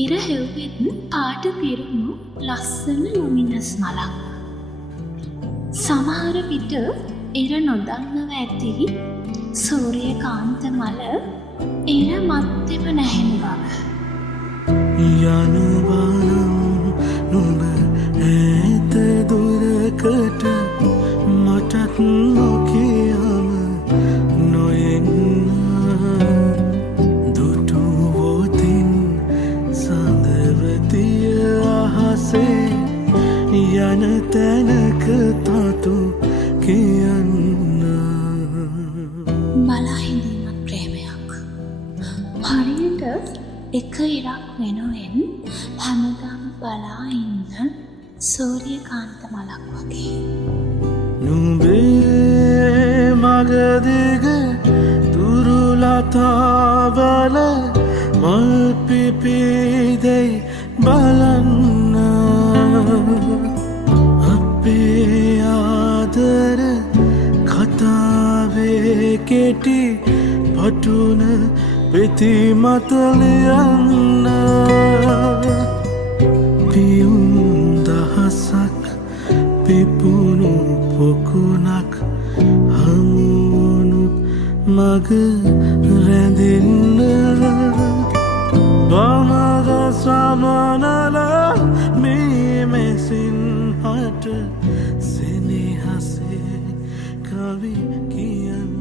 ඉර හෙව්වෙත් පාට පිරුණු ලස්සන ලුමිනස් මලක්. සමහර විට ඉර නොදන්නව ඇති සූරියකාන්ත මල ඉර මත්තෙම නැහෙන බව. යනවනම් නුඹ ඇත දුරකට මටත් නොකියම නොෙන්න දුටුවොතින් සඳවතිය අහසේ යන තැනක තතු කියන්න. බලාහිඳීමත් ප්‍රේමයක්. හරියට එක ඉරක් වෙනුවෙන් හැමදාම බලා ඉන්න සූරියකාන්ත මලක් වගේ. නුඹේ මගදිග දුරුලතාවල මල් පිපිදැයි බලන්න. අපේ ආදර කතාවේ කෙටි පටුන පෙති මතලියන්න. පියුම් දහසක් පිපුණු පොකුණක් හමුණුත් මග රැඳෙන්න. බමග සමනල මේ මෙසින් හට සෙනෙහසේ කවි කියන්න.